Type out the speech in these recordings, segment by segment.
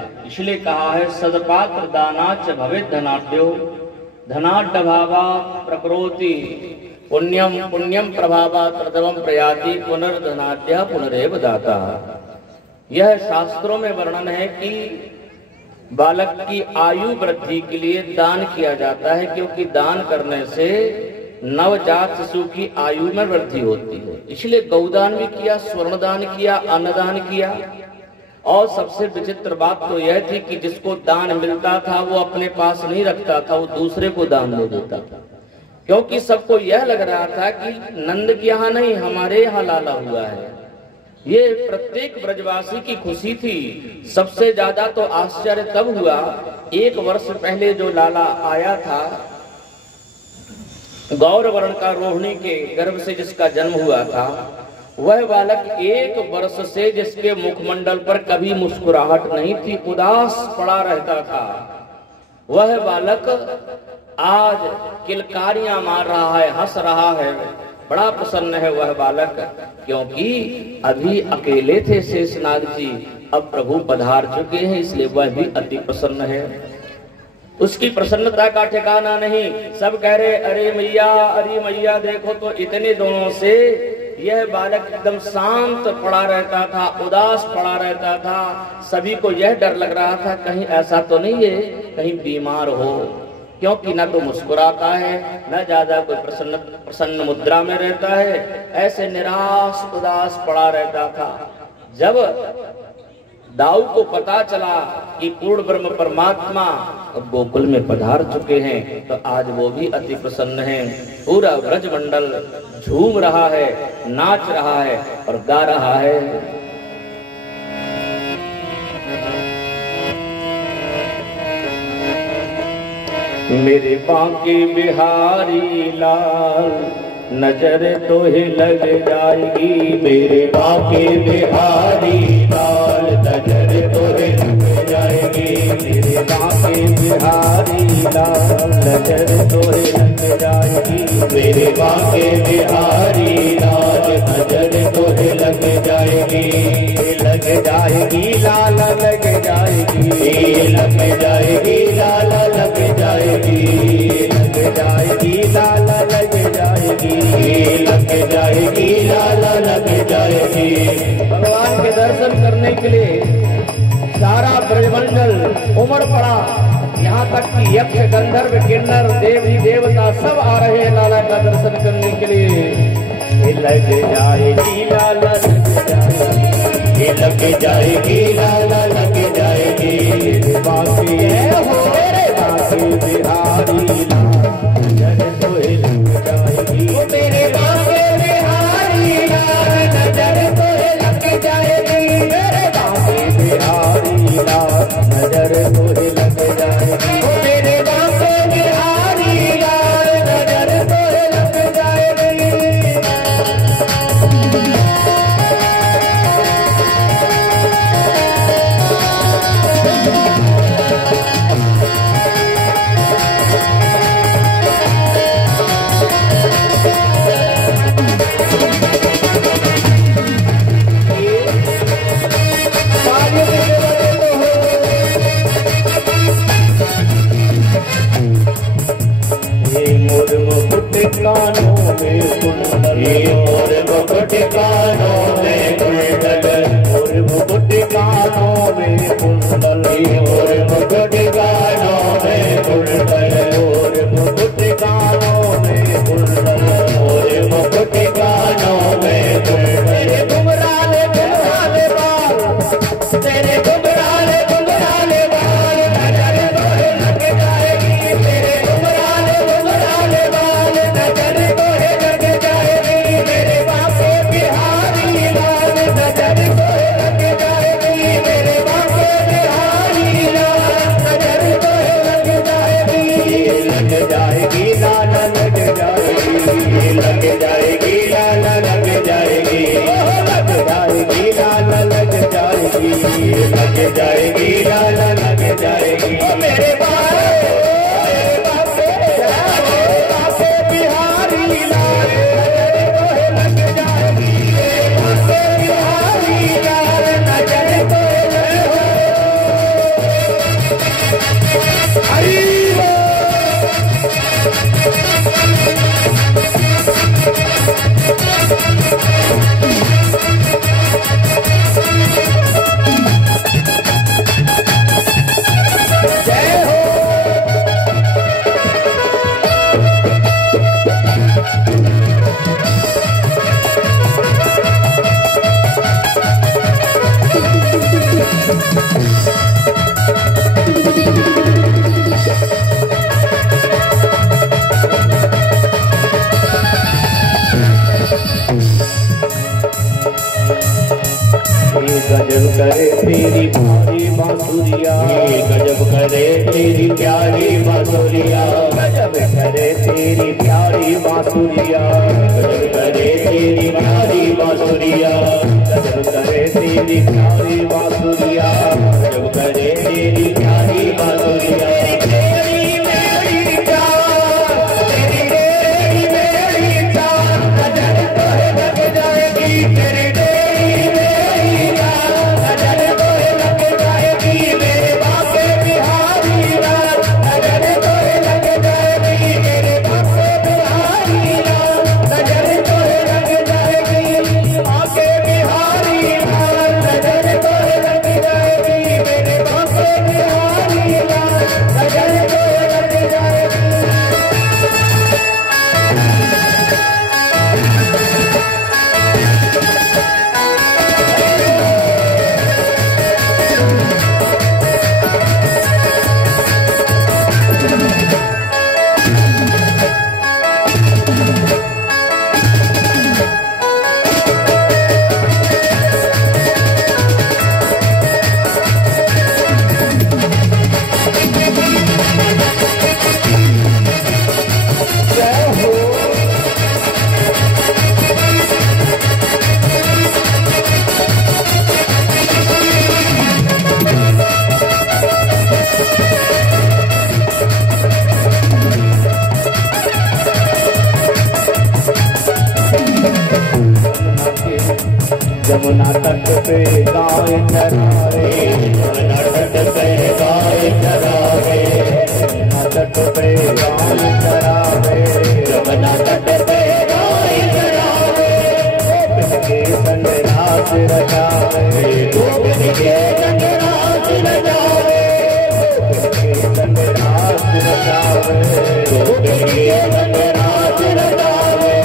इसलिए कहा है सदपात्र दानाच भवेत् धनाढ्यो धनाढ्यभावा प्रकरोति पुण्यम पुण्यम प्रभावा तदवम प्रयाति पुनर्धनाढ्य पुनरेव दाता। यह शास्त्रों में वर्णन है कि बालक की आयु वृद्धि के लिए दान किया जाता है, क्योंकि दान करने से नवजात शिशु की आयु में वृद्धि होती है। इसलिए गौदान भी किया, स्वर्णदान किया, अन्नदान किया। और सबसे विचित्र बात तो यह थी कि जिसको दान मिलता था वो अपने पास नहीं रखता था, वो दूसरे को दान दे देता था, क्योंकि सबको यह लग रहा था कि नंद के यहाँ नहीं हमारे यहाँ लाला हुआ है। ये प्रत्येक ब्रजवासी की खुशी थी। सबसे ज्यादा तो आश्चर्य तब हुआ, 1 वर्ष पहले जो लाला आया था गौर वर्ण का, रोहिणी के गर्भ से जिसका जन्म हुआ था, वह बालक 1 वर्ष से जिसके मुखमंडल पर कभी मुस्कुराहट नहीं थी, उदास पड़ा रहता था, वह बालक आज किलकारियां मार रहा है, हंस रहा है, बड़ा प्रसन्न है वह बालक। क्योंकि अभी अकेले थे शेषनाग जी, अब प्रभु पधार चुके हैं, इसलिए वह भी अति प्रसन्न है। उसकी प्रसन्नता का ठिकाना नहीं। सब कह रहे अरे मैया देखो तो इतने दिनों से यह बालक एकदम शांत पड़ा रहता था, उदास पड़ा रहता था। सभी को यह डर लग रहा था कहीं ऐसा तो नहीं है कहीं बीमार हो, क्योंकि न तो मुस्कुराता है, न ज्यादा कोई प्रसन्न मुद्रा में रहता है, ऐसे निराश उदास पड़ा रहता था। जब दाऊ को पता चला कि पूर्ण ब्रह्म परमात्मा गोकुल में पधार चुके हैं, तो आज वो भी अति प्रसन्न हैं। पूरा ब्रजमंडल झूम रहा है, नाच रहा है और गा रहा है। मेरे बांके बिहारी लाल नजर तो ही लग जाएगी, मेरे बांके बिहारी लाल नजर तो ही लग जाएगी, मेरे बांके बिहारी लाल नजर तो ही लग जाएगी, मेरे बांके बिहारी लाल नजर तो ही लग जाएगी, लग जाएगी लाल लग जाएगी, लग जाएगी लाल लग जाएगी, लग जाएगी लाल लग जाएगी, लग जाएगी लाल लग जाएगी। भगवान के दर्शन करने के लिए सारा ब्रजमंडल उमड़ पड़ा। यहाँ तक कि यक्ष गंधर्व किन्नर देवी देवता सब आ रहे हैं लाला का दर्शन करने के लिए। लग जाएगी लाला लग जाएगी, लग जाएगी लाला लग जाएगी, बाकी हो मेरे बाकी बिहारी लाल तो लग जाएगी, मेरे बाकी बिहारी लाल नजर तो लग जाएगी, मेरे बाकी बिहारी लाल नजर तो लग जाएगी, मेरे बाकी बिहारी लाल नजर तो लग जाएगी। कानों में कुंडल, मोर मुकुट कानों में कुंडल, मोर मुकुट कानों में कुंडल, मोर मुकुट कानों में कुंडल, मोर मुकुट कानों में कुंडल, मोर मुकुट कानों में कुंडल। तेरे घुंघराले घुंघराले बाल, तेरे घुंघराले घुंघराले बाल नजर तो लग जाएगी, तेरे घुंघराले घुंघराले बाल नजर तो लग जाएगी, मेरे बाके बिहारी लाल गजब करे तेरी प्यारी बांसुरिया, गजब करे तेरी प्यारी बांसुरिया, गजब करे तेरी प्यारी बांसुरिया, गजब करे तेरी प्यारी बांसुरिया, गजब करे तेरी प्यारी बांसुरिया, गजब करे तेरी प्यारी बांसुरिया। जमुना तट पे गाय चरावे, जमुना तट पे गाय चरावे, जमुना तट पे गाय चरावे, जमुना तट पे गाय चरावे, गोपिन के संग रात रचावे, गोपिन के संग रात रचावे, गोपिन के संग रात रचावे, गोपिन के संग रात रचावे।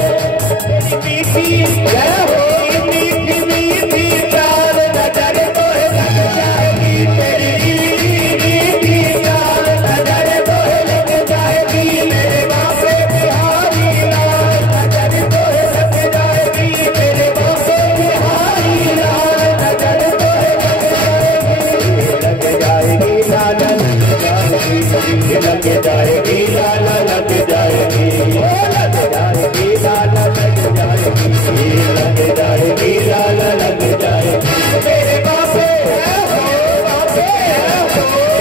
मीठी जय हो मीठी मीठी चाल नजर तो लग जाएगी, तेरी मीठी चाल नजर तो लग जाएगी, मेरे बापे बिहारी लाल नजर तो लग जाएगी, मेरे बापे बिहारी लाल नजर तो लग जाएगी लाल लग जाएगी, लाल लग जाएगी, लग जाएगी लाल लग जाएगी, लग जाएगी, लाल लग जाएगी, मेरे बापे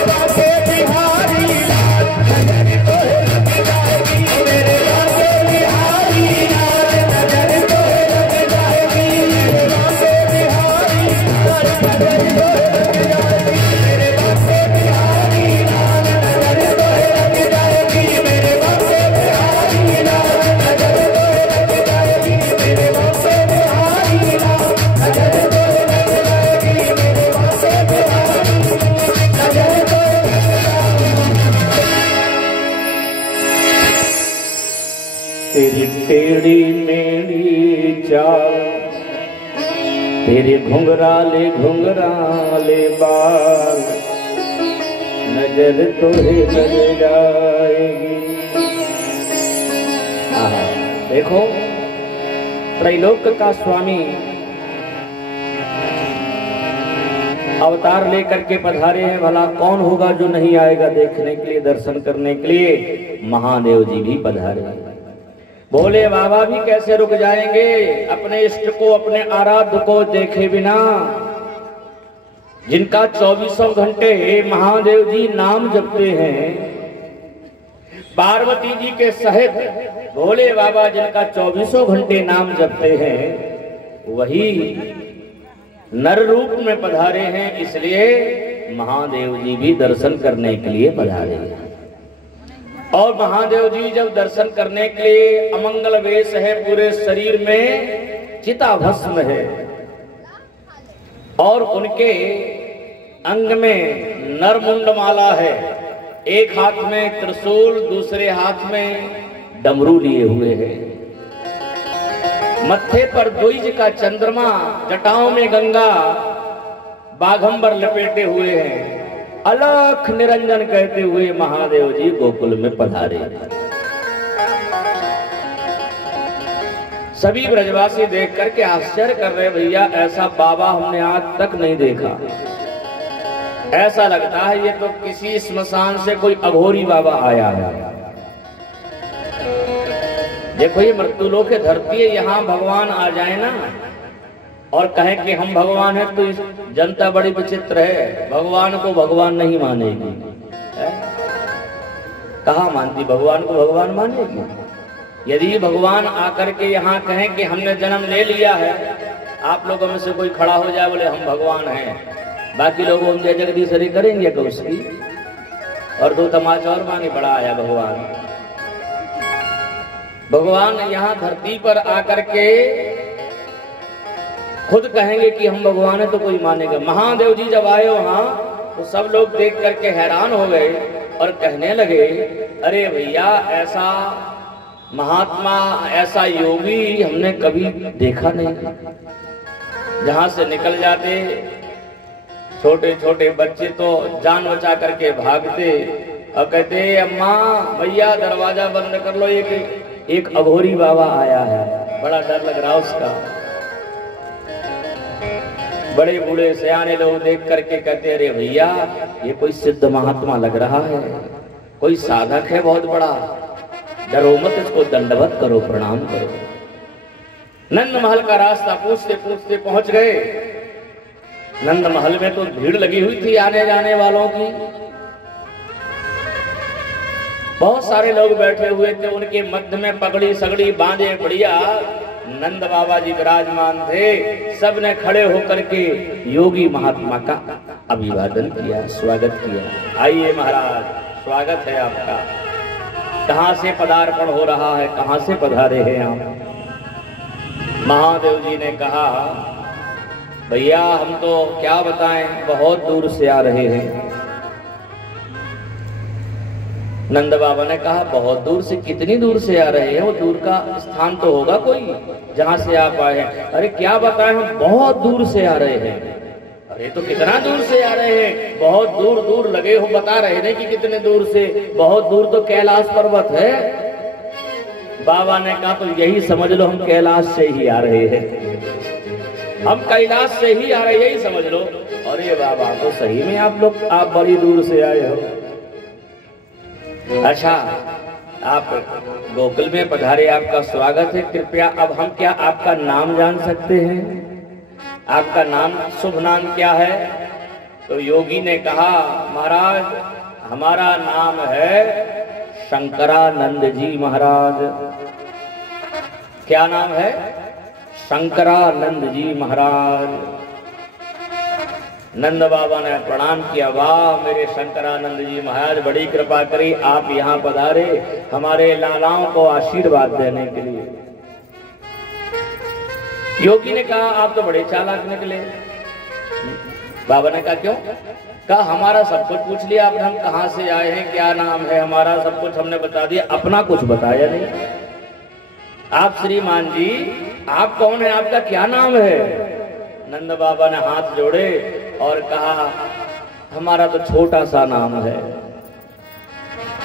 बापे बिहारी लाल नजर तो लग जाएगी, मेरे बापे बिहारी लाल नजर तो लग जाएगी, मेरे बापे बिहारी लाल नजर तो लग जाएगी, मेरे बापे बिहारी लाल नजर तो लग जाएगी, मेरे बापे बिहारी लाल नजर तो लग जाएगी, मेरे बापे बिहारी लाल नजर तो लग जाएगी, मेरे बापे बिहारी नजर तो तेरी टेढ़ी मेढ़ी चाल, तेरे घुंघराले बाल, नजर तो लग जाएगी। देखो त्रैलोक का स्वामी अवतार लेकर के पधारे हैं, भला कौन होगा जो नहीं आएगा देखने के लिए, दर्शन करने के लिए। महादेव जी भी पधारे हैं। भोले बाबा भी कैसे रुक जाएंगे अपने इष्ट को, अपने आराध्य को देखे बिना, जिनका 24 घंटे महादेव जी नाम जपते हैं। पार्वती जी के सहित भोले बाबा जिनका 24 घंटे नाम जपते हैं, वही नर रूप में पधारे हैं, इसलिए महादेव जी भी दर्शन करने के लिए पधारे हैं। और महादेव जी जब दर्शन करने के लिए अमंगल वेश है, पूरे शरीर में चिता भस्म है और उनके अंग में नरमुंड माला है, एक हाथ में त्रिशूल, दूसरे हाथ में डमरू लिए हुए हैं, मत्थे पर द्विज का चंद्रमा, जटाओं में गंगा, बाघंबर लपेटे हुए हैं। अलख निरंजन कहते हुए महादेव जी गोकुल में पधारे। सभी ब्रजवासी देख करके आश्चर्य कर रहे, भैया ऐसा बाबा हमने आज तक नहीं देखा। ऐसा लगता है ये तो किसी स्मशान से कोई अघोरी बाबा आया है। देखो ये मृत्युलोक की धरती है, यहाँ भगवान आ जाए ना और कहे कि हम भगवान हैं तो जनता बड़ी विचित्र है, भगवान को भगवान नहीं मानेगी। कहाँ मानती भगवान को भगवान मानेगी? यदि भगवान आकर के यहाँ कहें कि हमने जन्म ले लिया है, आप लोगों में से कोई खड़ा हो जाए बोले हम भगवान हैं, बाकी लोग हम जय जगदीश्वरी करेंगे तो उसकी और दो तमाचा और मांगे बड़ा आया भगवान। भगवान यहाँ धरती पर आकर के खुद कहेंगे कि हम भगवान है तो कोई मानेगा। महादेव जी जब आए वहां तो सब लोग देख करके हैरान हो गए और कहने लगे, अरे भैया ऐसा महात्मा ऐसा योगी हमने कभी देखा नहीं। जहां से निकल जाते छोटे छोटे बच्चे तो जान बचा करके भागते और कहते अम्मा भैया दरवाजा बंद कर लो, एक अघोरी बाबा आया है, बड़ा डर लग रहा उसका। बड़े बूढ़े सयाने लोग देख करके कहते अरे भैया ये कोई सिद्ध महात्मा लग रहा है, कोई साधक है बहुत बड़ा, डरो मत, इसको दंडवत करो, प्रणाम करो। नंद महल का रास्ता पूछते पूछते पहुंच गए। नंद महल में तो भीड़ लगी हुई थी आने जाने वालों की, बहुत सारे लोग बैठे हुए थे। उनके मध्य में पगड़ी सगड़ी बांधे बढ़िया नंद बाबा जी विराजमान थे। सब ने खड़े होकर के योगी महात्मा का अभिवादन किया, स्वागत किया। आइए महाराज, स्वागत है आपका। कहां से पदार्पण हो रहा है, कहां से पधारे हैं आप? महादेव जी ने कहा भैया हम तो क्या बताएं, बहुत दूर से आ रहे हैं। नंद बाबा ने कहा बहुत दूर से? कितनी दूर से आ रहे हैं? वो दूर का स्थान तो होगा कोई जहां से आप आए हैं। अरे क्या बताएं, हम बहुत दूर से आ रहे हैं। अरे तो कितना दूर से आ रहे हैं? बहुत दूर दूर लगे हो, बता रहे नहीं कि कितने दूर से। बहुत दूर तो कैलाश पर्वत है। बाबा ने कहा तो यही समझ लो हम कैलाश से ही आ रहे हैं, हम कैलाश से ही आ रहे हैं, यही समझ लो। अरे बाबा तो सही में आप बड़ी दूर से आए हो। अच्छा आप गोकुल में पधारे, आपका स्वागत है। कृपया अब हम क्या आपका नाम जान सकते हैं? आपका नाम, शुभ नाम क्या है? तो योगी ने कहा महाराज हमारा नाम है शंकरानंद जी महाराज। क्या नाम है? शंकरानंद जी महाराज। नंद बाबा ने प्रणाम किया, वाह मेरे शंकरानंद जी महाराज, बड़ी कृपा करी, आप यहाँ पधारे हमारे लालाओं को आशीर्वाद देने के लिए। योगी ने कहा आप तो बड़े चालाक निकले। बाबा ने कहा क्यों? कहा हमारा सब कुछ पूछ लिया आपने, हम कहाँ से आए हैं, क्या नाम है हमारा, सब कुछ हमने बता दिया, अपना कुछ बताया नहीं। आप श्रीमान जी आप कौन है, आपका क्या नाम है? नंद बाबा ने हाथ जोड़े और कहा हमारा तो छोटा सा नाम है।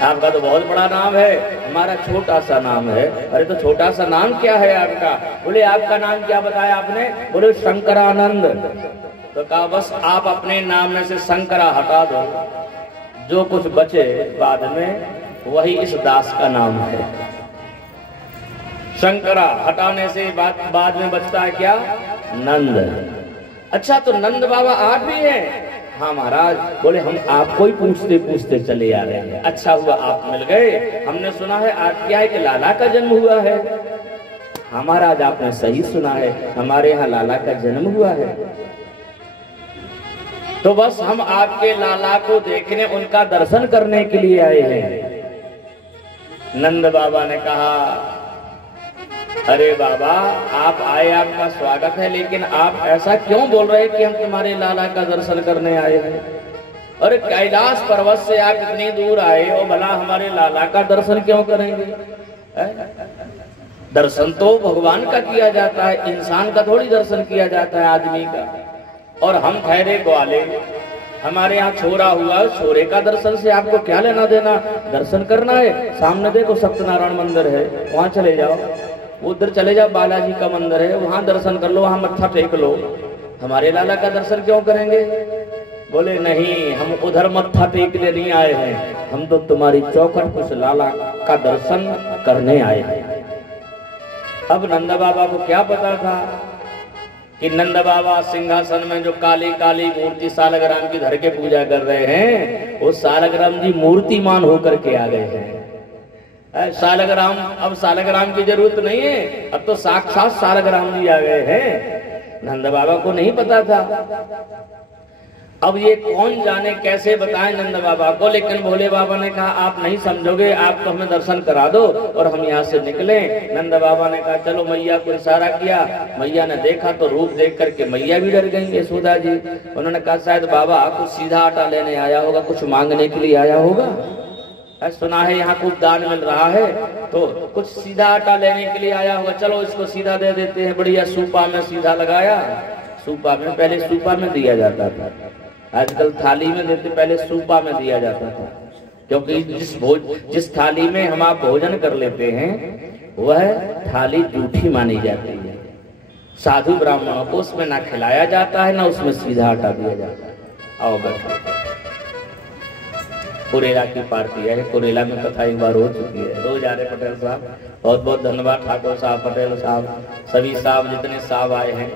आपका तो बहुत बड़ा नाम है, हमारा छोटा सा नाम है। अरे तो छोटा सा नाम क्या है आपका? बोले आपका नाम क्या बताया आपने? बोले शंकरानंद। तो कहा बस आप अपने नाम में से शंकरा हटा दो, जो कुछ बचे बाद में वही इस दास का नाम है। शंकरा हटाने से बाद में बचता है क्या? नंद। अच्छा तो नंद बाबा आप भी हैं? हाँ महाराज। बोले हम आपको ही पूछते पूछते चले आ रहे हैं, अच्छा हुआ आप मिल गए। हमने सुना है आपके यहाँ एक लाला का जन्म हुआ है। हाँ महाराज आपने सही सुना है, हमारे यहाँ लाला का जन्म हुआ है। तो बस हम आपके लाला को देखने, उनका दर्शन करने के लिए आए हैं। नंद बाबा ने कहा अरे बाबा आप आए, आपका स्वागत है, लेकिन आप ऐसा क्यों बोल रहे हैं कि हम तुम्हारे लाला का दर्शन करने आए हैं? अरे कैलाश पर्वत से आप इतनी दूर आए और भला हमारे लाला का दर्शन क्यों करेंगे? दर्शन तो भगवान का किया जाता है, इंसान का थोड़ी दर्शन किया जाता है, आदमी का। और हम ठहरे ग्वाले, हमारे यहाँ छोरा हुआ, छोरे का दर्शन से आपको क्या लेना देना? दर्शन करना है, सामने देखो सत्यनारायण मंदिर है, वहां चले जाओ, उधर चले जाओ, बालाजी का मंदिर है, वहां दर्शन कर लो, वहां मत्था टेक लो, हमारे लाला का दर्शन क्यों करेंगे? बोले नहीं, हम उधर मत्था टेकने नहीं आए हैं, हम तो तुम्हारी चौखट उस लाला का दर्शन करने आए हैं। अब नंद बाबा को क्या पता था कि नंद बाबा सिंहासन में जो काली काली मूर्ति सालग्राम की धर के पूजा कर रहे हैं, वो सालग्राम जी मूर्तिमान होकर के आ गए हैं। सालग्राम, अब सालग्राम की जरूरत नहीं है, अब तो साक्षात सालग्राम जी आ गए हैं। नंद बाबा को नहीं पता था। अब ये कौन जाने कैसे बताएं नंद बाबा को, लेकिन भोले बाबा ने कहा आप नहीं समझोगे, आप तो हमें दर्शन करा दो और हम यहाँ से निकले। नंद बाबा ने कहा चलो, मैया को इशारा किया, मैया ने देखा तो रूप देख करके मैया भी डर गई यशोदा जी। उन्होंने कहा शायद बाबा कुछ सीधा आटा लेने आया होगा, कुछ मांगने के लिए आया होगा, सुना है यहाँ कुछ दान मिल रहा है तो कुछ सीधा आटा लेने के लिए आया होगा, चलो इसको सीधा दे देते हैं। बढ़िया सूपा में सीधा लगाया, सूपा में, पहले सूपा में दिया जाता था, आजकल थाली में देते, पहले सूपा में दिया जाता था, क्योंकि जिस थाली में हम आप भोजन कर लेते हैं वह थाली जूठी मानी जाती है। साधु ब्राह्मणों को उसमें ना खिलाया जाता है, ना उसमें सीधा आटा दिया जाता है। आओ बैठो। कुरेला की पार्टी है, कुरेला में कथा एक बार हो चुकी है। रोज आ रहे पटेल साहब, बहुत बहुत धन्यवाद। ठाकुर साहब, पटेल साहब, सभी साहब, जितने साहब आए हैं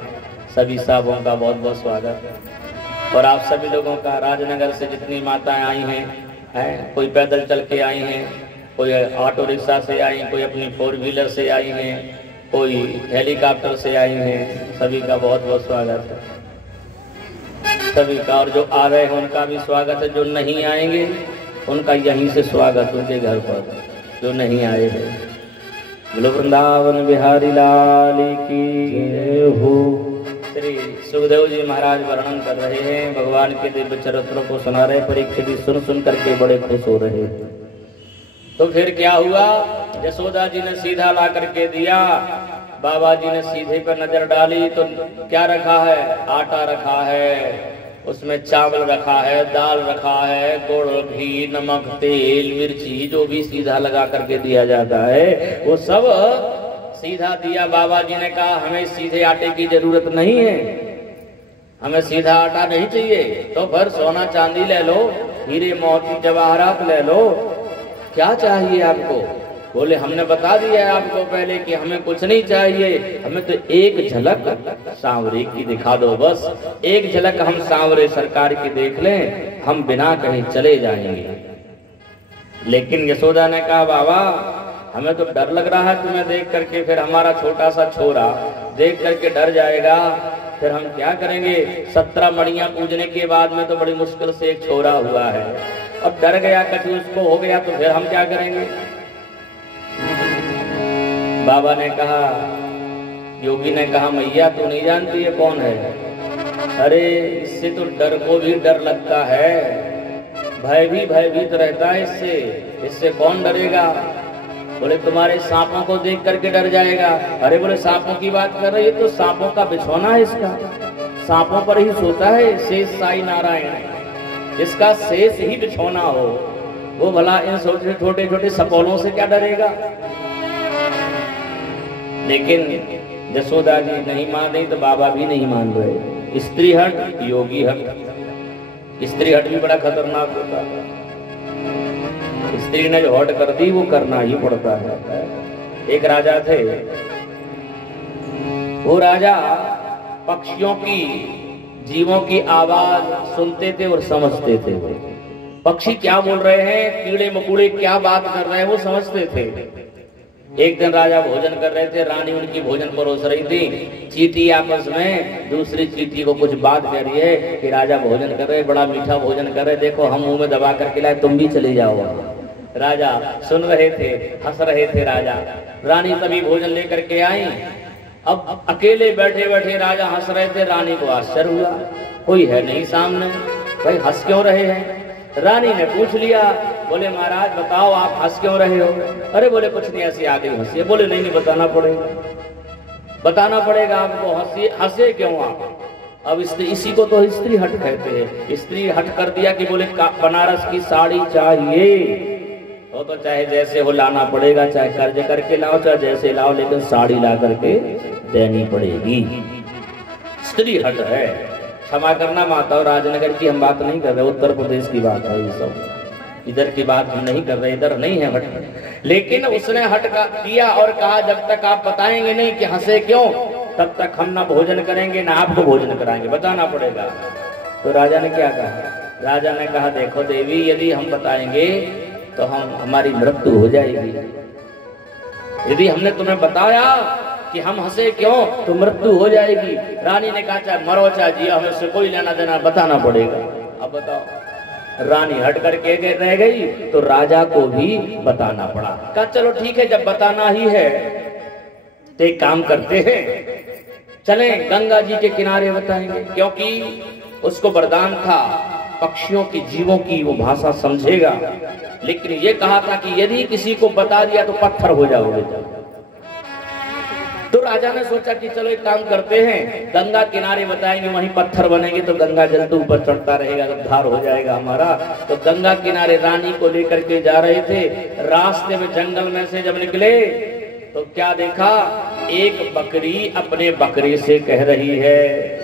सभी साहबों का बहुत बहुत स्वागत। और आप सभी लोगों का, राजनगर से जितनी माताएं आई हैं, कोई पैदल चल के आई हैं, कोई ऑटो रिक्शा से आई, कोई अपनी 4 व्हीलर से आई हैं, कोई हेलीकॉप्टर से आई हैं, सभी का बहुत बहुत स्वागत है सभी का। और जो आ रहे हैं उनका भी स्वागत है, जो नहीं आएंगे उनका यहीं से स्वागत, उनके घर पर जो नहीं आए हैं। बोलो वृंदावन बिहारी लाल की जय हो। श्री सुखदेव जी महाराज वर्णन कर रहे हैं, भगवान के दिव्य चरित्रों को सुना रहे। परीक्षित भी सुन सुन करके बड़े खुश हो रहे। तो फिर क्या हुआ, यशोदा जी ने सीधा ला करके दिया, बाबा जी ने सीधे पर नजर डाली तो क्या रखा है, आटा रखा है, उसमें चावल रखा है, दाल रखा है, गुड़, घी, नमक, तेल, मिर्ची, जो भी सीधा लगा करके दिया जाता है वो सब सीधा दिया। बाबा जी ने कहा हमें सीधे आटे की जरूरत नहीं है, हमें सीधा आटा नहीं चाहिए, तो फिर सोना चांदी ले लो, हीरे मोती जवाहरात ले लो, क्या चाहिए आपको? बोले हमने बता दिया है आपको पहले कि हमें कुछ नहीं चाहिए, हमें तो एक झलक सांवरे की दिखा दो, बस एक झलक हम सांवरे सरकार की देख लें, हम बिना कहीं चले जाएंगे। लेकिन यशोदा ने कहा बाबा हमें तो डर लग रहा है तुम्हें देख करके, फिर हमारा छोटा सा छोरा देख करके डर जाएगा, फिर हम क्या करेंगे? 17 मणियां पूजने के बाद में तो बड़ी मुश्किल से एक छोरा हुआ है, अब डर गया, कभी उसको हो गया तो फिर हम क्या करेंगे? बाबा ने कहा, योगी ने कहा मैया तू नहीं जानती है कौन है? अरे इससे तो डर को भी डर लगता है, भय भी भयभीत रहता है इससे, इससे कौन डरेगा? बोले तुम्हारे सांपों को देख करके डर जाएगा। अरे बोले सांपों की बात कर रही है, तो सांपों का बिछौना है इसका, सांपों पर ही सोता है शेष साई नारायण, इसका शेष ही बिछौना हो, वो भला इन छोटे छोटे सपोलों से क्या डरेगा? लेकिन यशोदा जी नहीं मान रही तो बाबा भी नहीं मान रहे। स्त्री हट योगी हट, स्त्री हट भी बड़ा खतरनाक होता है, स्त्री ने जो हट कर दी वो करना ही पड़ता है। एक राजा थे, वो राजा पक्षियों की, जीवों की आवाज सुनते थे और समझते थे, पक्षी क्या बोल रहे हैं, कीड़े मकोड़े क्या बात कर रहे हैं वो समझते थे। एक दिन राजा भोजन कर रहे थे, रानी उनकी भोजन परोस रही थी, चींटी आपस में दूसरी चींटी को कुछ बात कह रही है कि राजा भोजन कर रहे, बड़ा मीठा भोजन कर रहे, देखो हम मुंह में दबा करके लाए, तुम भी चले जाओ। राजा सुन रहे थे, हंस रहे थे राजा। रानी तभी भोजन लेकर के आई, अब अकेले बैठे बैठे राजा हंस रहे थे, रानी को आश्चर्य हुआ, कोई है नहीं सामने, भाई हंस क्यों रहे हैं? रानी ने पूछ लिया, बोले महाराज बताओ आप हंस क्यों रहे हो? अरे बोले कुछ नहीं, ऐसी आ गई हंसी। बोले नहीं बताना पड़ेगा, बताना पड़ेगा आपको, हंसे क्यों आप? अब इसी को तो स्त्री हट कहते हैं। स्त्री हट कर दिया कि बोले बनारस की साड़ी चाहिए, वो तो चाहे जैसे हो लाना पड़ेगा, चाहे कर्ज करके लाओ चाहे जैसे लाओ, लेकिन साड़ी ला करके देनी पड़ेगी। स्त्री हट है। क्षमा करना माता, और राजनगर की हम बात नहीं कर रहे, उत्तर प्रदेश की बात है ये सब, इधर की बात हम नहीं कर रहे, इधर नहीं है हट। लेकिन उसने हट किया और कहा जब तक आप बताएंगे नहीं कि हंसे क्यों, तब तक हम ना भोजन करेंगे ना आपको भोजन कराएंगे, बताना पड़ेगा। तो राजा ने क्या कहा? राजा ने कहा देखो देवी, यदि हम बताएंगे तो हमारी मृत्यु हो जाएगी। यदि हमने तुम्हें बताया कि हम हंसे क्यों तो मृत्यु हो जाएगी। रानी ने कहा चाहे मरो चाहे जिया, हमें से कोई लेना देना, बताना पड़ेगा। अब बताओ, रानी हट करके रह गई तो राजा को भी बताना पड़ा। कहा चलो ठीक है, जब बताना ही है तो एक काम करते हैं, चलें गंगा जी के किनारे बताएंगे, क्योंकि उसको वरदान था पक्षियों की जीवों की वो भाषा समझेगा। लेकिन ये कहा था कि यदि किसी को बता दिया तो पत्थर हो जाओगे। तो राजा ने सोचा कि चलो एक काम करते हैं, गंगा किनारे बताएंगे, वहीं पत्थर बनेंगे तो गंगा जल तो ऊपर चढ़ता रहेगा, उद्धार हो जाएगा हमारा। तो गंगा किनारे रानी को लेकर के जा रहे थे। रास्ते में जंगल में से जब निकले तो क्या देखा, एक बकरी अपने बकरे से कह रही है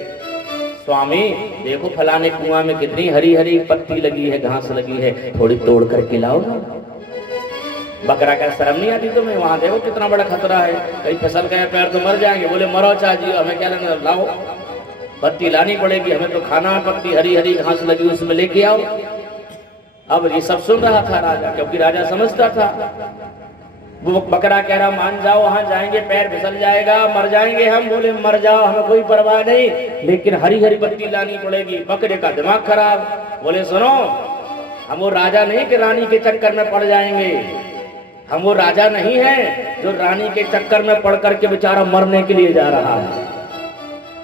स्वामी देखो फलाने कुआं में कितनी हरी हरी पत्ती लगी है, घास लगी है, थोड़ी तोड़ करके लाओ ना। बकरा का शर्म नहीं आती तुम्हें? वहां देखो कितना बड़ा खतरा है, कहीं फिसल गए पैर तो मर जाएंगे। बोले मरो चाहे जियो, हमें क्या लेना, लाओ पत्ती लानी पड़ेगी, हमें तो खाना पत्ती, हरी हरी घास लगी उसमें लेके आओ। अब ये सब सुन रहा था राजा, क्योंकि राजा समझता था। वो बकरा कह रहा मान जाओ, वहां जाएंगे पैर फिसल जाएगा, मर जाएंगे हम। बोले मर जाओ, हमें कोई परवाह नहीं, लेकिन हरी हरी पत्ती लानी पड़ेगी। बकरे का दिमाग खराब। बोले सुनो, हम वो राजा नहीं कि रानी के चक्कर में पड़ जाएंगे, हम वो राजा नहीं है जो रानी के चक्कर में पड़ करके बेचारा मरने के लिए जा रहा है।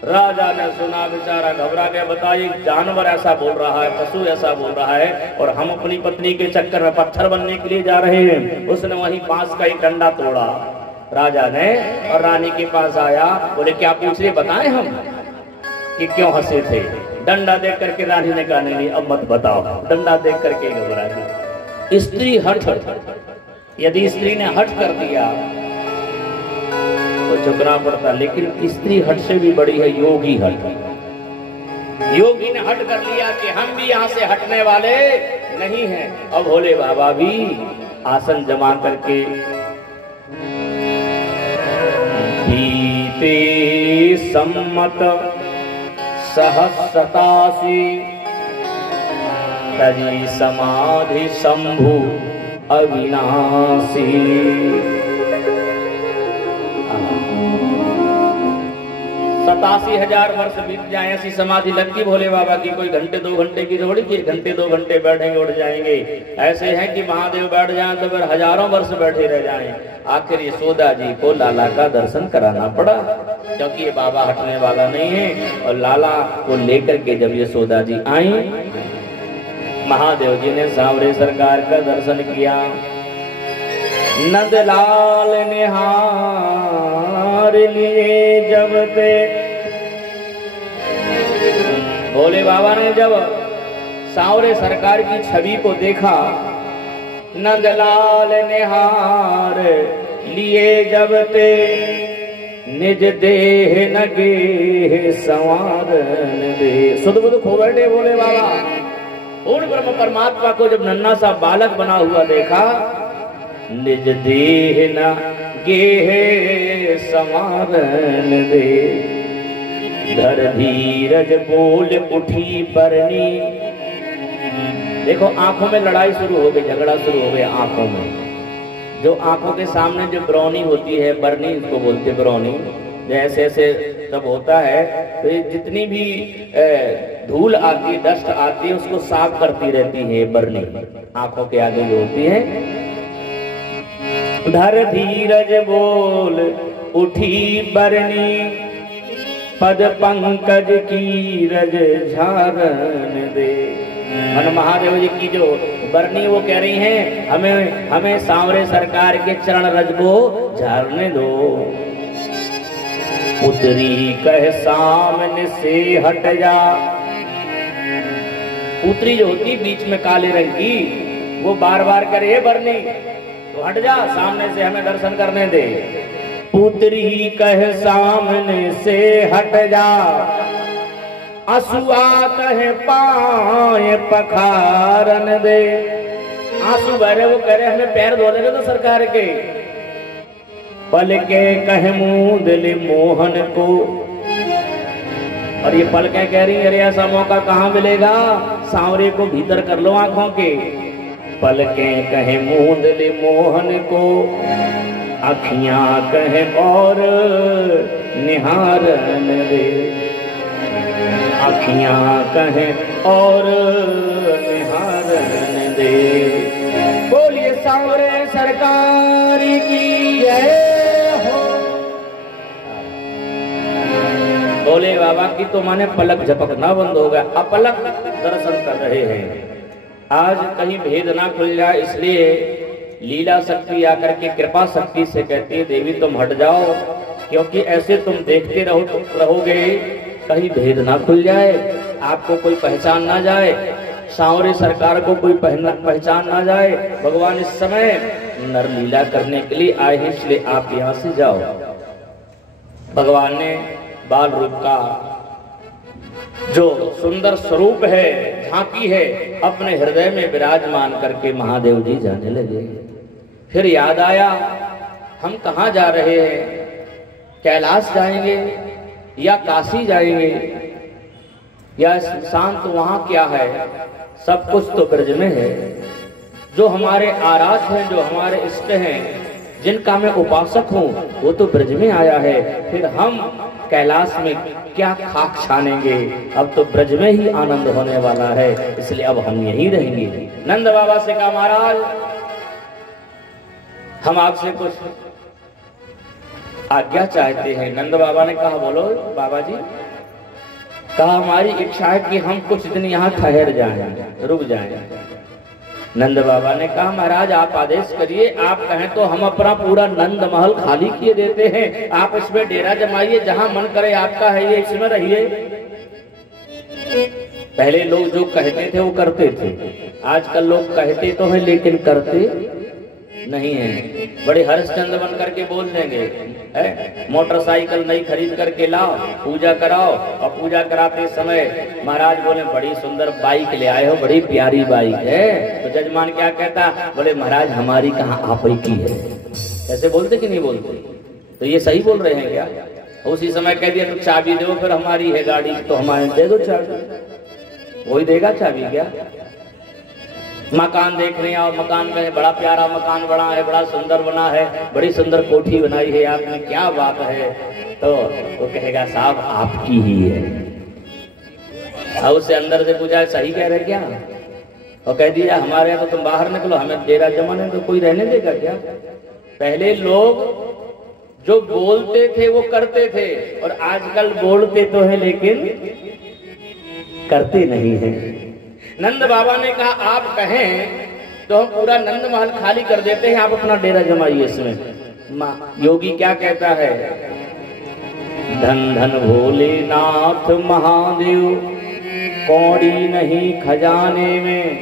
राजा ने सुना, बेचारा घबरा गया। बताइए, जानवर ऐसा बोल रहा है, पशु ऐसा बोल रहा है, और हम अपनी पत्नी के चक्कर में पत्थर बनने के लिए जा रहे हैं। उसने वहीं पास का एक डंडा तोड़ा। राजा ने और रानी के पास आया, बोले क्या पूछ रहे, बताएं हम कि क्यों हंसे थे। डंडा देख करके रानी ने कहा नहीं अब मत बताओ। डंडा देख करके घबरा गई। स्त्री हट, यदि स्त्री ने हट कर दिया तो झुकना पड़ता, लेकिन स्त्री हट से भी बड़ी है योगी हट। योगी ने हट कर लिया कि हम भी यहाँ से हटने वाले नहीं हैं। अब भोले बाबा भी आसन जमा करके बीते सम्मत सहस्रतासी तजी समाधि शंभु अविनाशी। 87,000 वर्ष बीत जाए ऐसी समाधि लगती भोले बाबा की। कोई घंटे 2 घंटे की थोड़ी कि घंटे 2 घंटे बैठेंगे उठ जाएंगे। ऐसे हैं कि महादेव बैठ जाएं तो फिर हजारों वर्ष बैठे रह जाएं। आखिर यशोदा जी को लाला का दर्शन कराना पड़ा, क्योंकि ये बाबा हटने वाला नहीं है। और लाला को लेकर के जब यशोदा जी आई, महादेव जी ने सांवरे सरकार का दर्शन किया। नंदलाल निहार लिए जब ते, भोले बाबा ने जब सांवरे सरकार की छवि को देखा, नंदलाल निहार लिए जब ते, निज देह नगे संवारन दे। सुध बुध खो बैठे भोले बाबा। पूर्ण ब्रह्म परमात्मा को जब नन्हा सा बालक बना हुआ देखा, निज देह न गेह संवारन दे, धर धीरज बोल उठी बरनी। देखो आंखों में लड़ाई शुरू हो गई, झगड़ा शुरू हो गया आंखों में। जो आंखों के सामने जो ब्रौनी होती है, बरनी इसको बोलते ब्रौनी, जैसे ऐसे जब होता है तो ये जितनी भी धूल आती है, डस्ट आती है, उसको साफ करती रहती है बरनी, आंखों के आगे जो होती है। धर धीरज बोल उठी बरनी, पद पंकज की रज झारन दे। मन महादेव जी की जो बरनी वो कह रही हैं, हमें सांवरे सरकार के चरण रज को झारने दो। पुत्री कह सामने से हट जा। पुत्री जो होती बीच में काले रंग की, वो बार बार करे, हे बरनी तो हट जा, सामने से हमें दर्शन करने दे। पुत्री कहे सामने से हट जा, आंसुआ कहे पाए पखारन दे। आंसू भरे वो कह रहे हमें पैर धो दे तो सरकार के। पलके कहे मूंद ले मोहन को, और ये पलके कह रही अरे ऐसा मौका कहाँ मिलेगा, सांवरे को भीतर कर लो आंखों के। पलके कहे मूंद ले मोहन को, अखियां कहे और निहारन दे। अखियां कहे और निहारन दे। बोलिए सांवरे सरकार की जय हो। बोले बाबा की तो माने पलक झपकना बंद हो गया, अपलक दर्शन कर रहे हैं। आज कहीं भेद ना खुल जाए इसलिए लीला शक्ति आकर के कृपा शक्ति से कहती है देवी तुम हट जाओ, क्योंकि ऐसे तुम देखते रहोगे कहीं भेद ना खुल जाए, आपको कोई पहचान ना जाए, सांवरे सरकार को कोई पहचान ना जाए। भगवान इस समय नर लीला करने के लिए आए हैं, इसलिए आप यहाँ से जाओ। भगवान ने बाल रूप का जो सुंदर स्वरूप है, झांकी है, अपने हृदय में विराजमान करके महादेव जी जाने लगे। फिर याद आया हम कहाँ जा रहे हैं, कैलाश जाएंगे या काशी जाएंगे या शांत वहां क्या है, सब कुछ तो ब्रज में है। जो हमारे आराध्य हैं, जो हमारे इष्ट हैं, जिनका मैं उपासक हूँ, वो तो ब्रज में आया है। फिर हम कैलाश में क्या खाक छानेंगे, अब तो ब्रज में ही आनंद होने वाला है, इसलिए अब हम यहीं रहेंगे। नंद बाबा से कहा महाराज हम आपसे कुछ आज्ञा चाहते हैं। नंद बाबा ने कहा बोलो बाबा जी। कहा हमारी इच्छा है कि हम कुछ दिन यहाँ ठहर जाएं, रुक जाएं। नंद बाबा ने कहा महाराज आप आदेश करिए, आप कहें तो हम अपना पूरा नंद महल खाली किए देते हैं, आप इसमें डेरा जमाइए, जहां मन करे आपका है ये इसमें रहिए। पहले लोग जो कहते थे वो करते थे, आजकल लोग कहते तो हैं लेकिन करते नहीं है। बड़े हरिश्चंद्र बन करके बोल देंगे, मोटरसाइकिल नई खरीद करके लाओ, पूजा कराओ, और पूजा कराते समय महाराज बोले बड़ी सुंदर बाइक ले आए हो, बड़ी प्यारी बाइक है। तो जजमान क्या कहता, बोले महाराज हमारी कहाँ आप ही की है। ऐसे बोलते कि नहीं बोलते? तो ये सही बोल रहे हैं क्या? उसी समय कह दिया तो चाबी दो, फिर हमारी है गाड़ी तो हमारे दे दो चाबी, वही देगा चाबी क्या? मकान देखने आओ, मकान में बड़ा प्यारा मकान बना है, बड़ा सुंदर बना है, बड़ी सुंदर कोठी बनाई है आपने, क्या बात है, तो वो कहेगा साहब आपकी ही है। और उससे अंदर से पूछा सही कह रहे क्या, और कह दिया हमारे यहाँ तो तुम बाहर निकलो, हमें डेरा जमाने तो कोई रहने देगा क्या? पहले लोग जो बोलते थे वो करते थे, और आजकल बोलते तो है लेकिन करते नहीं है। नंद बाबा ने कहा आप कहें तो हम पूरा नंद महल खाली कर देते हैं, आप अपना डेरा जमाइए इसमें। योगी क्या कहता है, धन धन भोलेनाथ महादेव, कौड़ी नहीं खजाने में,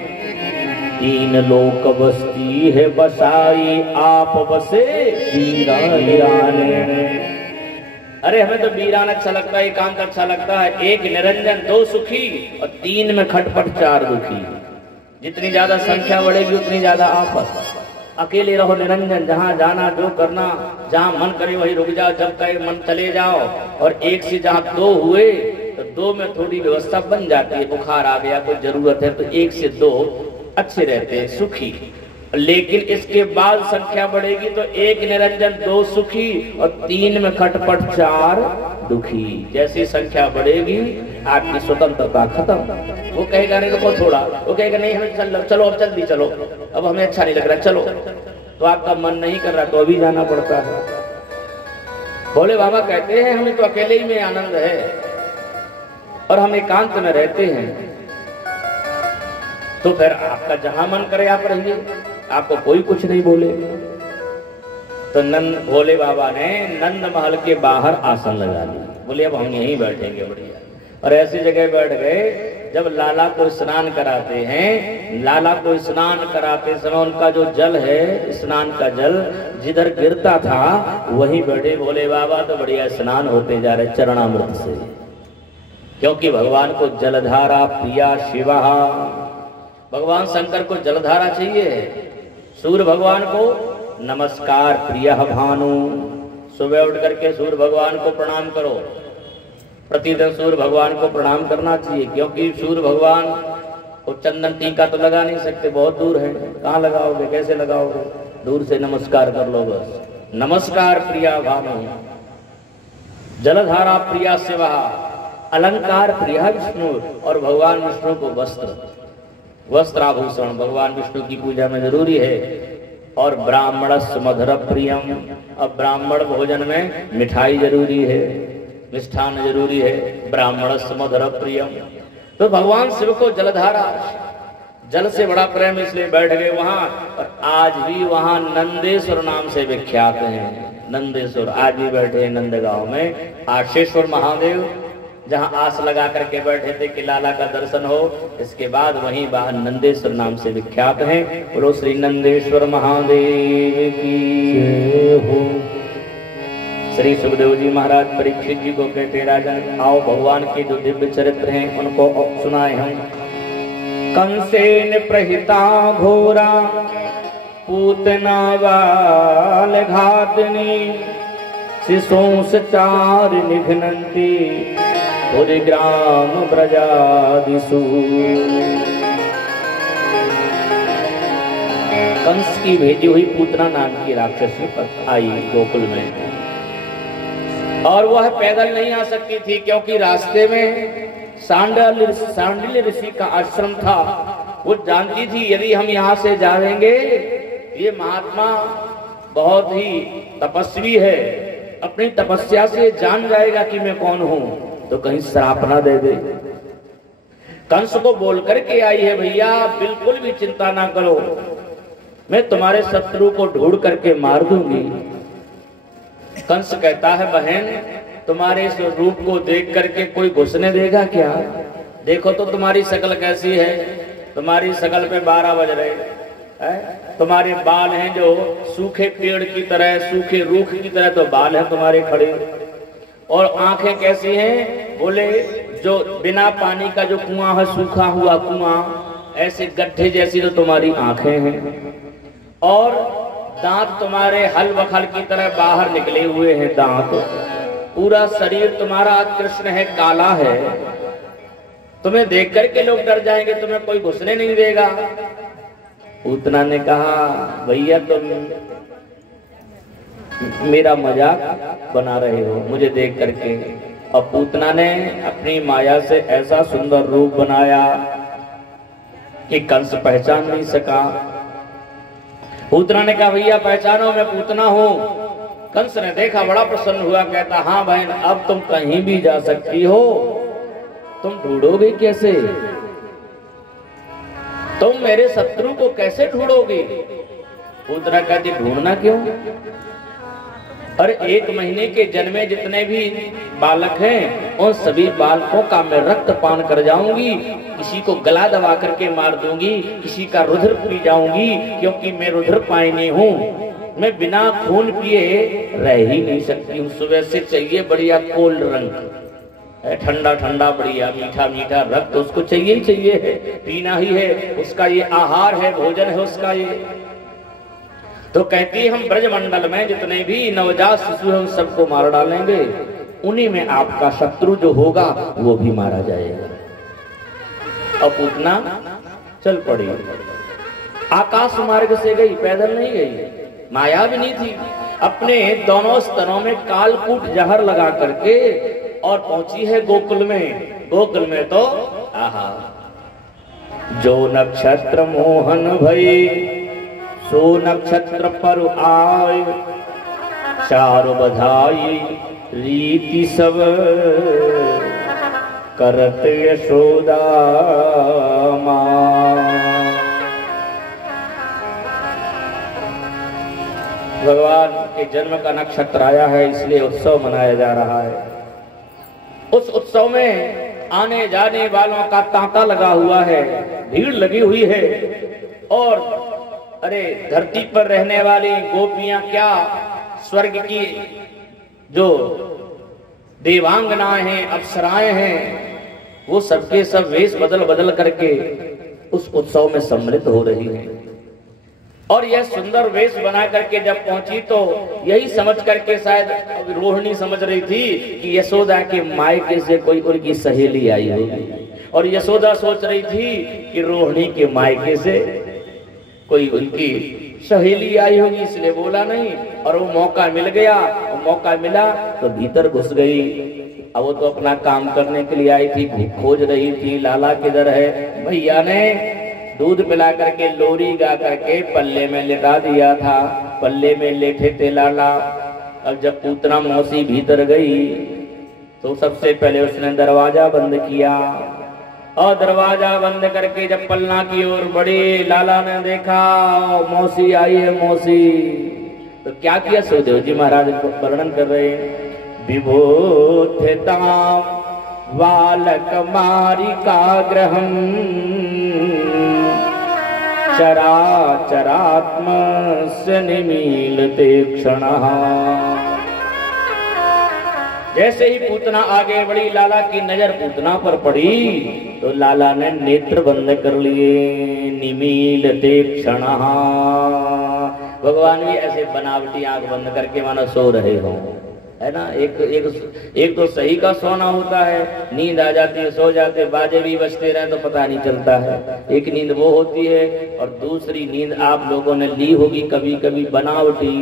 तीन लोक बस्ती है बसाई, आप बसे वीराने में। अरे हमें तो वीरान अच्छा लगता है, एकांत अच्छा लगता है, एक निरंजन दो सुखी और तीन में खटपट चार दुखी। जितनी ज्यादा संख्या बढ़ेगी उतनी ज्यादा आफत। अकेले रहो निरंजन, जहाँ जाना जो करना, जहाँ मन करे वही रुक जाओ, जब कहे मन चले जाओ। और एक से जहाँ दो हुए तो दो में थोड़ी व्यवस्था बन जाती है, बुखार आ गया कोई जरूरत है तो एक से दो अच्छे रहते हैं सुखी। लेकिन इसके बाद संख्या बढ़ेगी तो एक निरंजन दो सुखी और तीन में खटपट चार दुखी। जैसी संख्या बढ़ेगी आपकी स्वतंत्रता खत्म। वो कहेगा नहीं रुको थोड़ा, वो कहेगा नहीं हमें चलो अब जल्दी चलो, अब हमें अच्छा नहीं लग रहा चलो, तो आपका मन नहीं कर रहा तो अभी जाना पड़ता है। भोले बाबा कहते हैं हमें तो अकेले ही में आनंद है और हम एकांत में रहते हैं, तो फिर आपका जहां मन करे आप रहिए, आपको कोई कुछ नहीं बोले। तो नंद भोले बाबा ने नंद महल के बाहर आसन लगा दिया, बोले अब हम यहीं बैठेंगे। बढ़िया और ऐसी जगह बैठ गए जब लाला को स्नान कराते हैं। लाला को स्नान कराते समय उनका जो जल है, स्नान का जल जिधर गिरता था वहीं बैठे बोले बाबा तो बढ़िया स्नान होते जा रहे चरणामृत से, क्योंकि भगवान को जलधारा प्रिया शिवा। भगवान शंकर को जलधारा चाहिए। सूर्य भगवान को नमस्कार प्रिय भानु। सुबह उठ करके सूर्य भगवान को प्रणाम करो। प्रतिदिन सूर्य भगवान को प्रणाम करना चाहिए, क्योंकि सूर्य भगवान को चंदन टीका तो लगा नहीं सकते, बहुत दूर है। कहाँ लगाओगे, कैसे लगाओगे? दूर से नमस्कार कर लो बस। नमस्कार प्रिया भानु। जलधारा प्रिया शिवा। अलंकार प्रिया विष्णु। और भगवान विष्णु को वस्त्र आभूषण भगवान विष्णु की पूजा में जरूरी है। और ब्राह्मणस्य मधुर प्रियम। अब ब्राह्मण भोजन में मिठाई जरूरी है, मिष्ठान जरूरी है। ब्राह्मणस्य मधुर प्रियम। तो भगवान शिव को जलधारा, जल से बड़ा प्रेम, इसलिए बैठ गए वहां। और आज भी वहां नंदेश्वर नाम से विख्यात हैं। नंदेश्वर आज भी बैठे हैं नंदगांव में। आशेश्वर महादेव जहां आस लगा करके बैठे थे कि लाला का दर्शन हो, इसके बाद वहीं बाहर नंदेश्वर नाम से विख्यात हैं। बोलो श्री नंदेश्वर महादेव की हो। श्री सुखदेव जी महाराज परीक्षित जी को कहते राजन आओ भगवान के जो दिव्य चरित्र हैं उनको सुनाए हम। कंसेन प्रहिता घोरा पूतना बाल घातनी शिशोंस चार निघ्नन्ति पुरिग्राम ब्रजादिषु। कंस की भेजी हुई पूतना नाम की राक्षसी पर आई गोकुल में, और वह पैदल नहीं आ सकती थी, क्योंकि रास्ते में सांडिल्य ऋषि का आश्रम था। वो जानती थी यदि हम यहाँ से जाएंगे, ये महात्मा बहुत ही तपस्वी है, अपनी तपस्या से जान जाएगा कि मैं कौन हूं, तो कहीं श्राप ना दे दे। कंस को बोल करके आई है भैया बिल्कुल भी चिंता ना करो, मैं तुम्हारे शत्रु को ढूंढ करके मार दूंगी। कंस कहता है बहन तुम्हारे इस रूप को देख करके कोई घुसने देगा क्या? देखो तो तुम्हारी शक्ल कैसी है, तुम्हारी शक्ल पे 12 बज रहे हैं। तुम्हारे बाल हैं जो सूखे पेड़ की तरह, सूखे रूख की तरह तो बाल हैं तुम्हारे खड़े। और आंखें कैसी हैं? बोले जो बिना पानी का जो कुआं है, सूखा हुआ कुआं, ऐसे गड्ढे जैसी तो तुम्हारी आंखें हैं। और दांत तुम्हारे हल बखल की तरह बाहर निकले हुए हैं दांत। पूरा शरीर तुम्हारा कृष्ण है, काला है। तुम्हें देख करके लोग डर जाएंगे, तुम्हें कोई घुसने नहीं देगा। पूतना ने कहा भैया तुम मेरा मजाक बना रहे हो मुझे देख करके। और पूतना ने अपनी माया से ऐसा सुंदर रूप बनाया कि कंस पहचान नहीं सका। पूतना ने कहा भैया पहचानो मैं पूतना हूं। कंस ने देखा, बड़ा प्रसन्न हुआ, कहता हाँ बहन अब तुम कहीं भी जा सकती हो, तुम ढूंढोगे कैसे? तुम मेरे शत्रु को कैसे ढूंढोगे? पूतना कहती ढूंढना क्यों? और 1 महीने के जन्मे जितने भी बालक हैं उन सभी बालकों का मैं रक्त पान कर जाऊंगी, किसी को गला दबा करके मार दूंगी, किसी का रुधिर पी जाऊंगी, क्योंकि मैं रुधिर पायनी हूँ। मैं बिना खून पिए रह ही नहीं सकती हूँ। सुबह से चाहिए बढ़िया कोल्ड रंग, ठंडा ठंडा बढ़िया मीठा मीठा रक्त उसको चाहिए ही चाहिए है, पीना ही है, उसका ये आहार है, भोजन है उसका ये। तो कहती है हम ब्रजमंडल में जितने भी नवजात शिशु हैं उन सबको मार डालेंगे, उन्हीं में आपका शत्रु जो होगा वो भी मारा जाएगा। अब पूतना चल पड़ी, आकाश मार्ग से गई, पैदल नहीं गई, माया भी नहीं थी। अपने दोनों स्तनों में कालकूट जहर लगा करके और पहुंची है गोकुल में। गोकुल में तो आहा जो नक्षत्र मोहन भई सो नक्षत्र पर आय, चार बधाई रीति सब करत यशोदा मां। भगवान के जन्म का नक्षत्र आया है, इसलिए उत्सव मनाया जा रहा है। उस उत्सव में आने जाने वालों का तांता लगा हुआ है, भीड़ लगी हुई है। और अरे धरती पर रहने वाली गोपियां क्या, स्वर्ग की जो देवांगनाएं हैं, अप्सराएं हैं, वो सबके सब वेश बदल बदल करके उस उत्सव में सम्मिलित हो रही हैं। और यह सुंदर वेश बना करके जब पहुंची तो यही समझ करके शायद रोहिणी समझ रही थी कि यशोदा के मायके से कोई उनकी सहेली आई होगी, और यशोदा सोच रही थी कि रोहिणी के मायके से कोई उनकी सहेली आई होगी, इसलिए बोला नहीं। और वो मौका मिल गया, और मौका मिला तो भीतर घुस गई। अब वो तो अपना काम करने के लिए आई थी, खोज रही थी लाला किधर है। भैया ने दूध पिला करके लोरी गा करके पल्ले में लेटा दिया था, पल्ले में लेटे थे लाला। अब जब पूतना मौसी भीतर गई तो सबसे पहले उसने दरवाजा बंद किया, और दरवाजा बंद करके जब पलना की ओर बढ़ी, लाला ने देखा मौसी आई है, मौसी। तो क्या किया सुखदेव जी महाराज वर्णन कर रहे हैं। विभूतितां बालकमारिकाग्रहं चराचरात्मस्य निमीलते क्षणः। जैसे ही पूतना आगे बढ़ी, लाला की नजर पूतना पर पड़ी तो लाला ने नेत्र बंद कर लिए। निमीलते क्षणः, भगवान भी ऐसे बनावटी आंख बंद करके मानो सो रहे हो, है ना। एक तो सही का सोना होता है, नींद आ जाती है, सो जाते, बाजे भी बजते रहे तो पता नहीं चलता है। एक नींद वो होती है, और दूसरी नींद आप लोगों ने ली होगी कभी कभी बनावटी,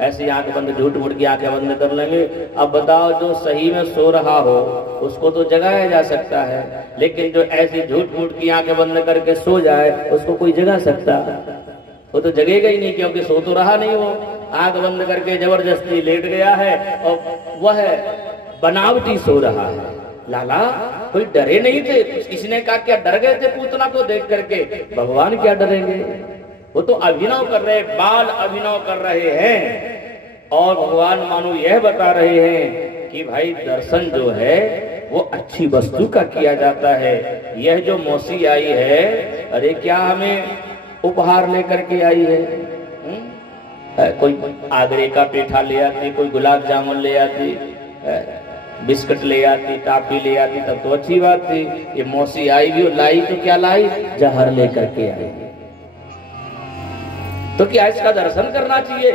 ऐसी आंख बंद, झूठ मूठ की आंखें बंद कर लेंगे। अब बताओ, जो सही में सो रहा हो उसको तो जगाया जा सकता है, लेकिन जो ऐसी झूठ मूठ की आंखें बंद करके सो जाए उसको कोई जगा सकता? वो तो जगेगा ही नहीं, क्योंकि सो तो रहा नहीं, वो आंख बंद करके जबरदस्ती लेट गया है और वह बनावटी सो रहा है। लाला कोई डरे नहीं थे? किसी ने कहा क्या डर गए थे पूतना को देख करके? भगवान क्या डरेंगे, वो तो अभिनव कर रहे, बाल अभिनव कर रहे हैं। और भगवान मानो यह बता रहे हैं कि भाई दर्शन जो है वो अच्छी वस्तु का किया जाता है। यह जो मौसी आई है, अरे क्या हमें उपहार लेकर के आई है? कोई आगरे का पेठा ले आती, कोई गुलाब जामुन ले आती, बिस्किट ले आती, टाफी ले आती, तब तो अच्छी बात थी। ये मौसी आई भी और लाई तो क्या लाई? जहर लेकर के आई। तो क्या इसका दर्शन करना चाहिए?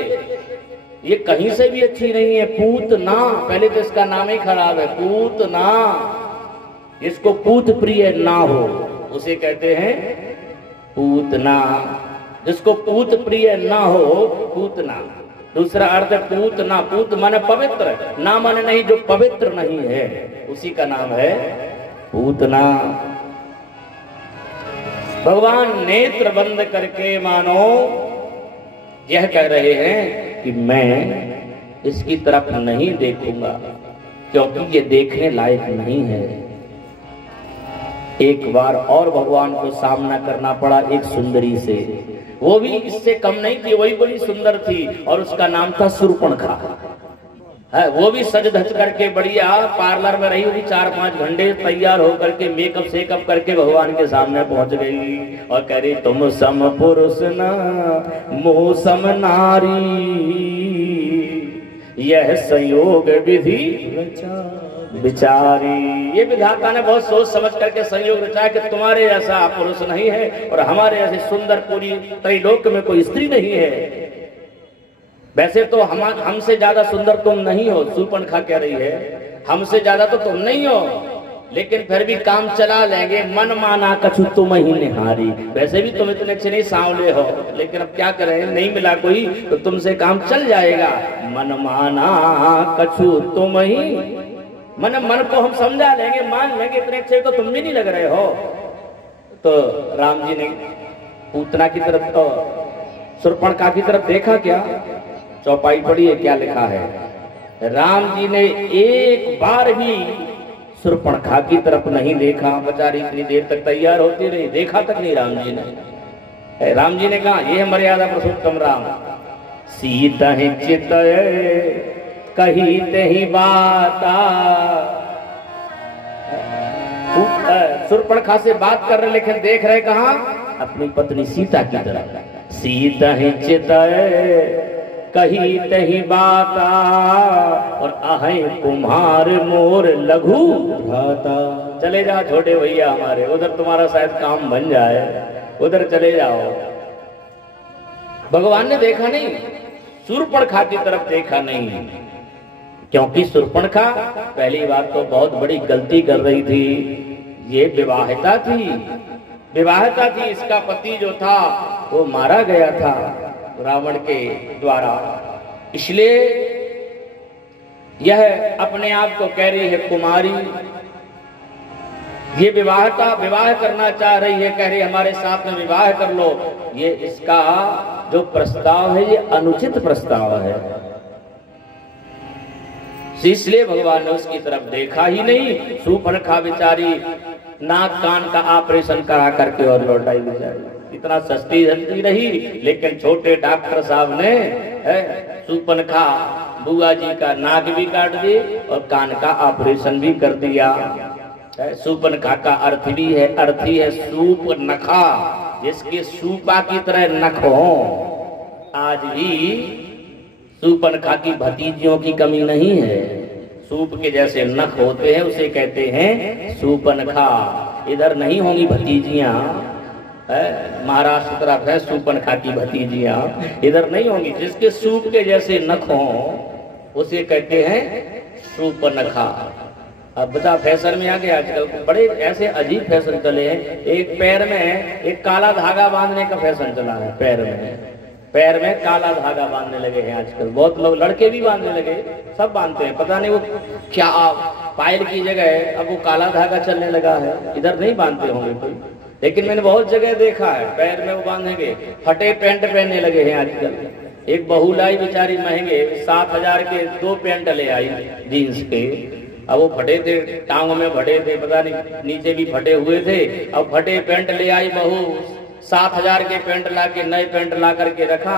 ये कहीं से भी अच्छी नहीं है। पूतना, पहले तो इसका नाम ही खराब है, पूतना। इसको पूत प्रिय ना हो उसे कहते हैं पूतना। जिसको पूत प्रिय ना हो, पूतना। दूसरा अर्थ है पूतना, पूत माने पवित्र, ना माने नहीं, जो पवित्र नहीं है उसी का नाम है पूतना। भगवान नेत्र बंद करके मानो यह कह रहे हैं कि मैं इसकी तरफ नहीं देखूंगा, क्योंकि ये देखने लायक नहीं है। एक बार और भगवान को सामना करना पड़ा एक सुंदरी से, वो भी इससे कम नहीं थी, वही बड़ी सुंदर थी, और उसका नाम था शूर्पणखा। है वो भी सज धज करके बढ़िया पार्लर में रही हुई 4-5 घंटे, तैयार होकर के मेकअप सेकअप करके भगवान के सामने पहुंच गई और कह रही तुम सम पुरुष न मोह सम नारी, यह संयोग विधि बिचारी। ये विधाता ने बहुत सोच समझ करके संयोग रचा कि तुम्हारे ऐसा पुरुष नहीं है और हमारे ऐसे सुंदर पूरी त्रैलोक में कोई स्त्री नहीं है। वैसे तो हमसे ज्यादा सुंदर तुम नहीं हो, शूर्पणखा कह रही है, हमसे ज्यादा तो तुम नहीं हो, लेकिन फिर भी काम चला लेंगे, मन माना कछु तुम ही निहारी। वैसे भी तुम इतने अच्छे नहीं, सांवले हो, लेकिन अब क्या करें, नहीं मिला कोई तो तुमसे काम चल जाएगा। मन माना कछु तुम ही, मन को हम समझा लेंगे, मान लेंगे, इतने अच्छे तो तुम भी नहीं लग रहे हो। तो राम जी ने पूतना की तरफ, तो शूर्पणखा की तरफ देखा, क्या चौपाई पड़ी है, क्या लिखा है। राम जी ने एक बार भी शूर्पणखा की तरफ नहीं देखा, बेचारी इतनी देर तक तैयार होती रही, देखा तक नहीं राम जी ने। राम जी ने कहा यह है मर्यादा पुरुषोत्तम राम। सीता ही चित कही ते ही बाता, शूर्पणखा से बात कर रहे, लेकिन देख रहे कहाँ? अपनी पत्नी सीता की तरफ। सीता ही चितय कही तही बाता, और आहे कुम्हार मोर लघु भाता। चले जाओ छोटे भैया हमारे, उधर तुम्हारा शायद काम बन जाए, उधर चले जाओ। भगवान ने देखा नहीं, शूर्पणखा की तरफ देखा नहीं, क्योंकि शूर्पणखा पहली बात तो बहुत बड़ी गलती कर रही थी। ये विवाहिता थी, विवाहिता थी। इसका पति जो था वो मारा गया था रावण के द्वारा, इसलिए यह अपने आप को कह रही है कुमारी। ये विवाहिता विवाह करना चाह रही है, कह रही हमारे साथ में विवाह कर लो। ये इसका जो प्रस्ताव है ये अनुचित प्रस्ताव है, इसलिए भगवान ने उसकी तरफ देखा ही नहीं। शूर्पणखा बेचारी नाक कान का ऑपरेशन करा करके और लौटाई बेचारी, इतना सस्ती सस्ती रही। लेकिन छोटे डॉक्टर साहब ने शूर्पणखा बुआ जी का नाक भी काट दी और कान का ऑपरेशन भी कर दिया। शूर्पणखा का अर्थ भी है, अर्थी है शूर्पणखा, जिसके सूपा की तरह नख हो। आज भी शूर्पणखा की भतीजियों की कमी नहीं है, सूप के जैसे नख होते हैं उसे कहते हैं शूर्पणखा। इधर नहीं होंगी भतीजियां, महाराष्ट्र तरफ है शूर्पणखा की भतीजियां, इधर नहीं होंगी। जिसके सूप के जैसे नख हो उसे कहते हैं शूर्पणखा। अब बता फैशन में आ गया आजकल, बड़े ऐसे अजीब फैशन चले हैं। एक पैर में एक काला धागा बांधने का फैशन चला है, पैर में काला धागा बांधने लगे हैं आजकल बहुत लोग, लड़के भी बांधने लगे, सब बांधते हैं। पता नहीं वो क्या पायल की जगह अब वो काला धागा चलने लगा है। इधर नहीं बांधते होंगे कोई, लेकिन मैंने बहुत जगह देखा है पैर में वो बांधेंगे। फटे पैंट पहनने लगे हैं आजकल। एक बहू लाई बेचारी महंगे 7,000 के 2 पैंट ले आई जीन्स के। अब वो फटे थे, टांगों में फटे थे, पता नहीं नीचे भी फटे हुए थे। अब फटे पैंट ले आई बहू, 7,000 के पैंट ला के नए पैंट ला करके रखा।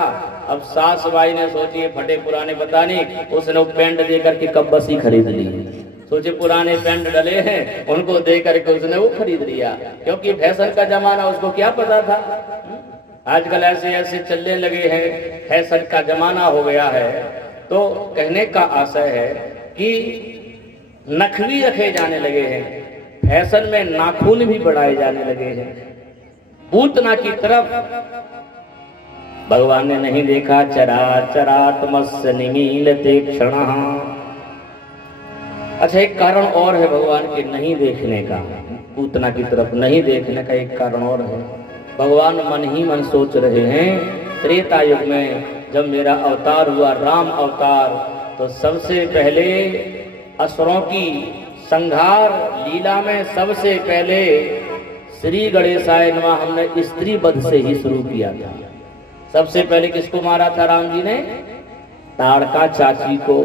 अब सास बाई ने सोची फटे पुराने पता नहीं, उसने वो पैंट दे करके कब्बसी खरीद ली। सोचे पुराने पैंट डले हैं उनको दे करके उसने वो खरीद लिया, क्योंकि फैशन का जमाना, उसको क्या पता था। आजकल ऐसे ऐसे चलने लगे हैं, फैशन का जमाना हो गया है। तो कहने का आशय है कि नख भी रखे जाने लगे हैं, फैशन में नाखून भी बढ़ाए जाने लगे हैं। पूतना की तरफ भगवान ने नहीं देखा। चरा चरात्मस्य निमीलते क्षणः। अच्छा एक कारण और है भगवान के नहीं देखने का, पूतना की तरफ नहीं देखने का एक कारण और है। भगवान मन ही मन सोच रहे हैं, त्रेता युग में जब मेरा अवतार हुआ राम अवतार, तो सबसे पहले असुरों की संहार लीला में सबसे पहले श्री गणेशाय नमः हमने स्त्री वध से ही शुरू किया था। सबसे पहले किसको मारा था राम जी ने? ताड़का चाची को।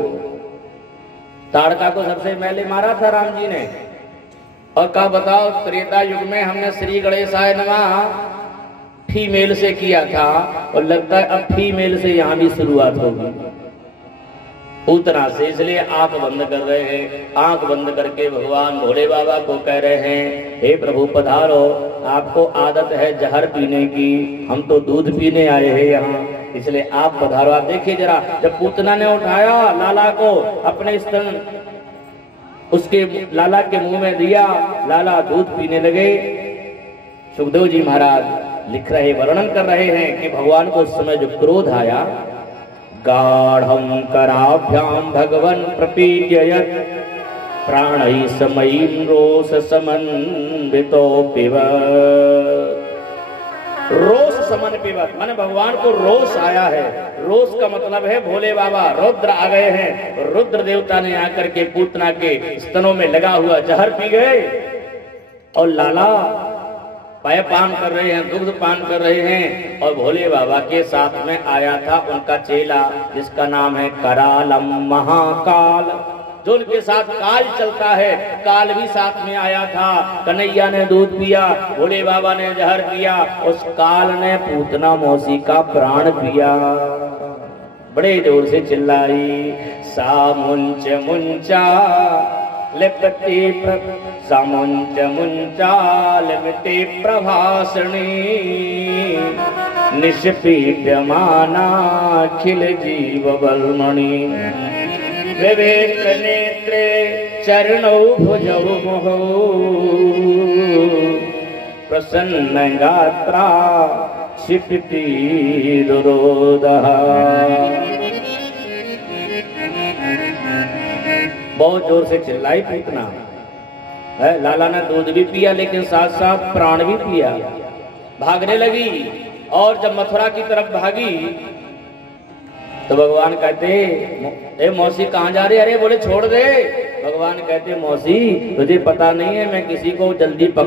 ताड़का को सबसे पहले मारा था राम जी ने। और कहा बताओ त्रेता युग में हमने श्री गणेशाय नमः फीमेल से किया था, और लगता है अब फीमेल से यहाँ भी शुरुआत होगी पूतना से। इसलिए आंख बंद कर रहे हैं। आंख बंद करके भगवान भोले बाबा को कह रहे हैं, हे प्रभु पधारो, आपको आदत है जहर पीने की, हम तो दूध पीने आए हैं यहाँ, इसलिए आप पधारो। आप देखिए जरा, जब पूतना ने उठाया लाला को अपने स्तन उसके लाला के मुंह में दिया, लाला दूध पीने लगे। सुखदेव जी महाराज लिख रहे, वर्णन कर रहे हैं कि भगवान को उस समय जो क्रोध आया, गाढ़ं कराभ्याम भगवन् प्रपीडयत् प्राणै समयीं रोष समन्वितो पिबत्। रोष समन पिबत माने भगवान को रोष आया है। रोष का मतलब है भोले बाबा रुद्र आ गए हैं। रुद्र देवता ने आकर के पूतना के स्तनों में लगा हुआ जहर पी गए, और लाला पाय पान कर रहे हैं, दुग्ध पान कर रहे हैं। और भोले बाबा के साथ में आया था उनका चेला, जिसका नाम है करालम महाकाल, जो उनके साथ काल चलता है। काल भी साथ में आया था। कन्हैया ने दूध पिया, भोले बाबा ने जहर पिया, उस काल ने पूतना मौसी का प्राण पिया। बड़े जोर से चिल्लाई, सा मुंच मुंचा लिपति सामुंच मुंचाल मिते प्रभासणी निष्पीड्यमानाखिल जीव बलमणि विवेक नेत्रे चरणौ भुजौ मुहौ प्रसन्न गात्रा क्षिपति दुरोदः। बहुत जोर से चिल्लाई पूतना है। लाला ने दूध भी पिया लेकिन साथ साथ प्राण भी पिया। भागने लगी और जब मथुरा की तरफ भागी तो भगवान कहते ए मौसी कहाँ जा रही? अरे बोले छोड़ दे। भगवान कहते मौसी तुझे पता नहीं है मैं किसी को जल्दी पकड़